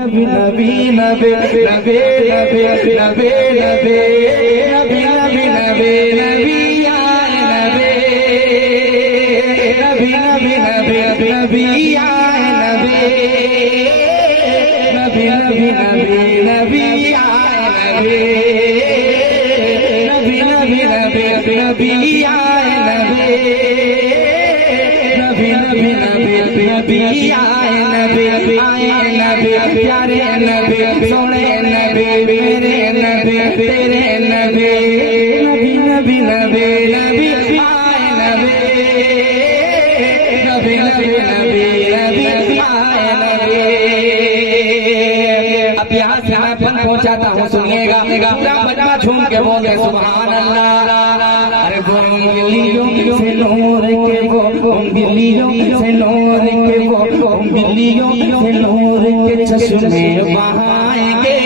नबी नबी नबी नबी नबी नबी नबी नबी नबी नबी नबी या नबी नबी नबी नबी नबी या नबी नबी नबी नबी नबी या नबी नबी नबी नबी नबी या नबी नबी नबी नबी नबी आए नबी आए नबी प्यारे नबी सोने नबी मेरे नबी तेरे नबी नबी नबी नबी नबी आए नबी नबी नबी नबी नबी आए नबी। अब यहाँ से मैं पन पहुँचाता हूँ, सुनिएगा पूरा मजमा झूम के बोले सुभान अल्लाह। अरे वो उंगलियों से नूर के वो उंगलियों से नूर के वो उंगलियों से नूर के चश्मे बहाएंगे।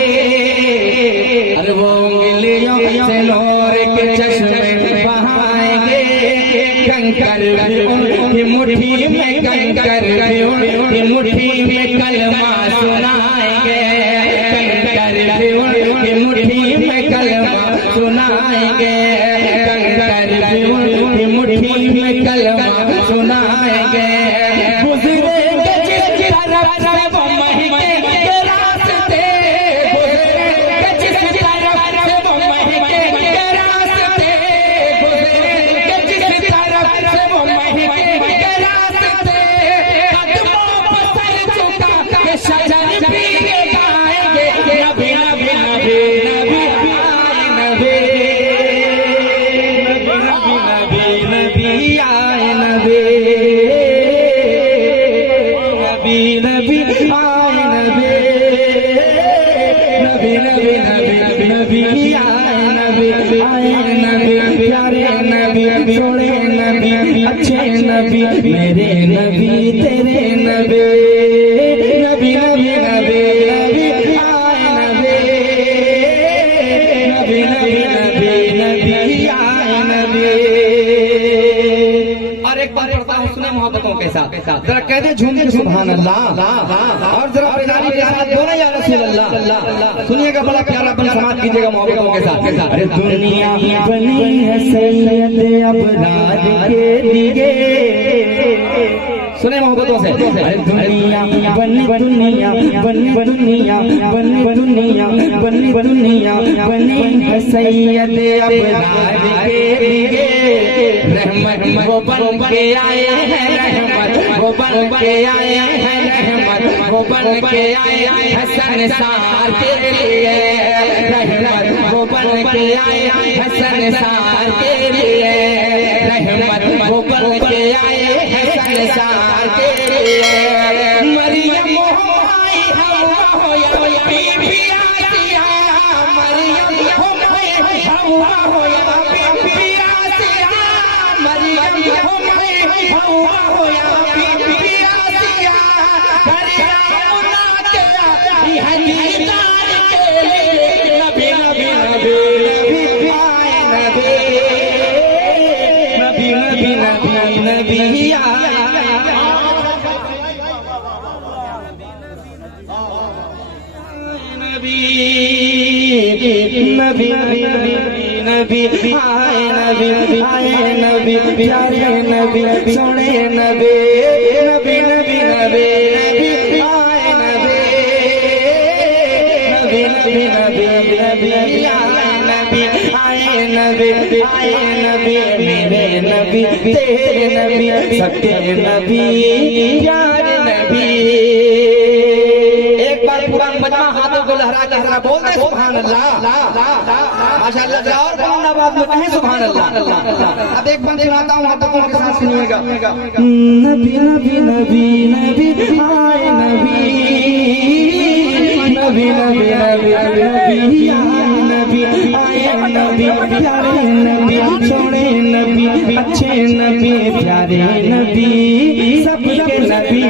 अरे वो उंगलियों से नूर के चश्मे बहाएंगे। कंकर उनकी मुट्ठी में कंकर उनकी मुट्ठी में कलमा सुनाएंगे। कंकर उनकी मुट्ठी में कलमा सुनाएंगे। कंकर उनकी मुट्ठी में कलमा सुनाएंगे। गुजरेंगे जिस तरफ से वो महके के रास्ते, गुजरेंगे जिस तरफ से वो महके के रास्ते, गुजरेंगे जिस तरफ से वो महके के रास्ते। कदमों पर सर झुका के शजर भी गाएंगे। नबी नबी नबी नबी आए नबी नबी नबी आए नबी नबी नबी आए नबी नबी नबी नबी नबी आए नबी आए नबी प्यारे नबी सोने नबी अच्छे नबी मेरे नबी तेरे नबी नबी नबी नबी नबी आए नबी नबी नबी नबी नबी आए नबी। और एक बार पढ़ता हूँ, सुने मोहब्बतों के साथ जरा कहते झूम के सुभान अल्लाह। और जरा अपने नानी के साथ बोले या रसूल अल्लाह। सुनिएगा, बड़ा प्यारा बन समाज कीजिएगा मोहब्बतों के साथ। अरे दुनिया बनी है सैयद अबरार के लिए, सुने मोहब्बतों से। अरे दुनिया बनी दुनिया बनी दुनिया बनी दुनिया बनी दुनिया बनी है सैयद अबरार के लिए। रहमत वो बन के आए हैं, रहमत वो बन के आए हैं, रहमत वो बन के आए हैं संसार के लिए। रहमत वो बन के आए हैं संसार के लिए। रहमत वो बन के आए हैं संसार के लिए। मरियम हो आई हवा हो या बीबी आसिया, मरियम हो आई हवा हो या बीबी आसिया, मरियम हो आई हवा हो या बीबी आसिया। दरियाओं ना तेरा है दीदार के लिए। नबी नबी नबी नबी आए नबी नबी नबी नबी नबी आए नबी नबी नबी आए नबी आए नबी प्यारे नबी सोने नबी नबी नबी नबी आए नबी नबी नबी नबी नबी आए नबी आए नबी आए नबी मेरे नबी तेरे नबी सबके नबी प्यारे नबी। एक बार पूरा मजमा हाथों को लहरा के जरा बोल दे सुभान अल्लाह। माशाअल्लाह, जरा और बुलंद आवाज में कहें सुभान अल्लाह। अब एक बार सुनाता हूँ, हाथों के साथ सुनिएगा। नबी नबी नबी नबी आए नबी नबी नबी नबी नबी आए नबी आए नबी प्यारे नबी सोने नबी अच्छे नबी प्यारे नबी सबके नबी।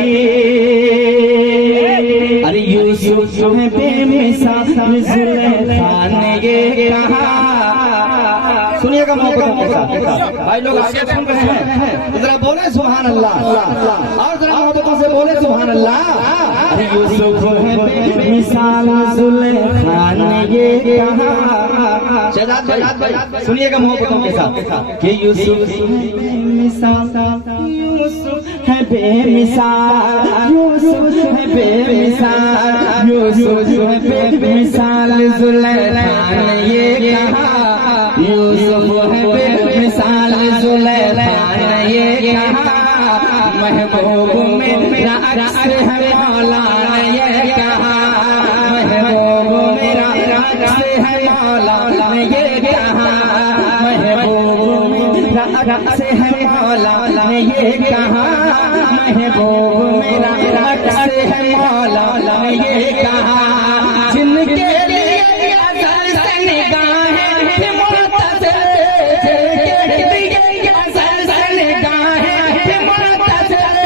अरे यूसुफ है बेमिसाल जुलेखा ने ये कहा। सुनिएगा मोहब्बतों के साथ, भाई लोग आगे सुन रहे हैं, जरा बोले सुभान अल्लाह। और जरा मोहब्बतों से बोले सुभान अल्लाह। अरे यूसुफ है ये कहा। शहजाद भाई सुनिएगा मोहब्बतों के साथ कि यूसुफ मिसाल, यूसुफ है बेमिसाल, यूसुफ है बेमिसाल, यूसुफ है बेमिसाल, जुलेखा ने ये कहा। यूसुफ है बेमिसाल, जुलेखा ने ये कहा। महबूब मेरा अक्स है मौला ने ये कहा। महबूब मेरा अक्स है मौला ने ये कहा। महबूब मेरा अक्स है मौला ने ये कहा। महबूब मेरा अक्स है मौला ने ये कहा। जिनके लिए अज़ल से निगाहें थे मुर्तज़िल, जिनके लिए अज़ल से निगाहें थे मुर्तज़िल,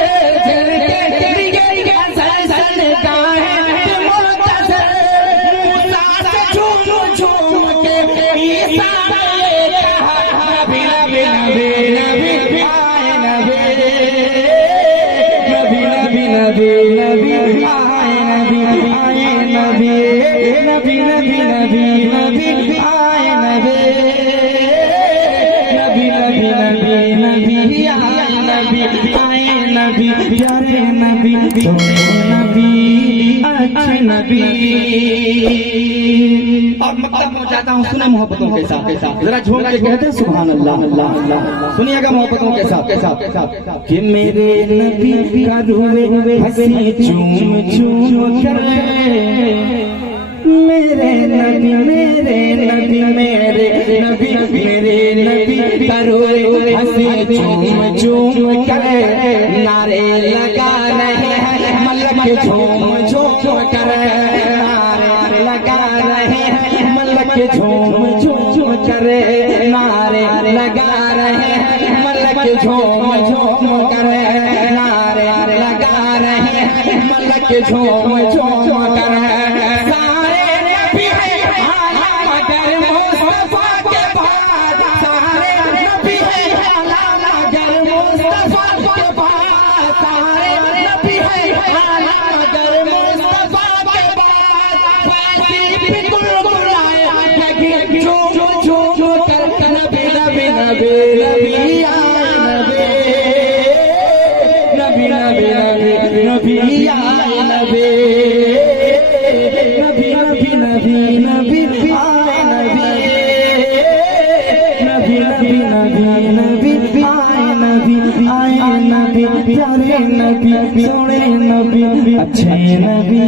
जिनके लिए अज़ल से निगाहें थे मुर्तज़िल, मूसा से झूम झूम के ईसा ने ये कहा। नबी नबी नबी नबी आए नबी, नबी नबी नबी नबी आए नबी, आए नबी, नबी नबी नबी नबी आए नबी, नबी नबी नबी नबी आए नबी, आए नबी, प्यारे नबी, सोने नबी, अच्छे नबी। और मतलब हो जाता हूँ सुने मोहब्बतों के साथ, जरा झूम के कहते हैं सुभान अल्लाह अल्लाह अल्लाह। सुनिएगा मोहब्बतों के साथ कि मेरे नबी का रूए हंसी चूम चूम कर, मेरे नबी मेरे नबी मेरे नबी मेरे नबी का रूए हंसी चूम चूम कर, नारे लगा रहे हैं मलक झूम झूम कर, नारे लगा रहे हैं मलक झूम झूम कर, नारे लगा रहे हैं मलक झूम झूम कर, नारे लगा रहे हैं मलक झूम झूम कर। सारे नबी हैं आला मगर मुस्तफा के बाद, सारे नबी हैं आला मगर मुस्तफा के बाद, सारे नबी हैं आला मगर मुस्तफा के बाद। फासी भी गुलगुलाए लगी झूम झूम कर, नबी नबी नबी नबी आए नबी, नबी नबी नबी नबी आए नबी, नबी नबी नबी नबी आए नबी, नबी नबी नबी नबी आए नबी, आए नबी, प्यारे नबी, सोने नबी, अच्छे नबी।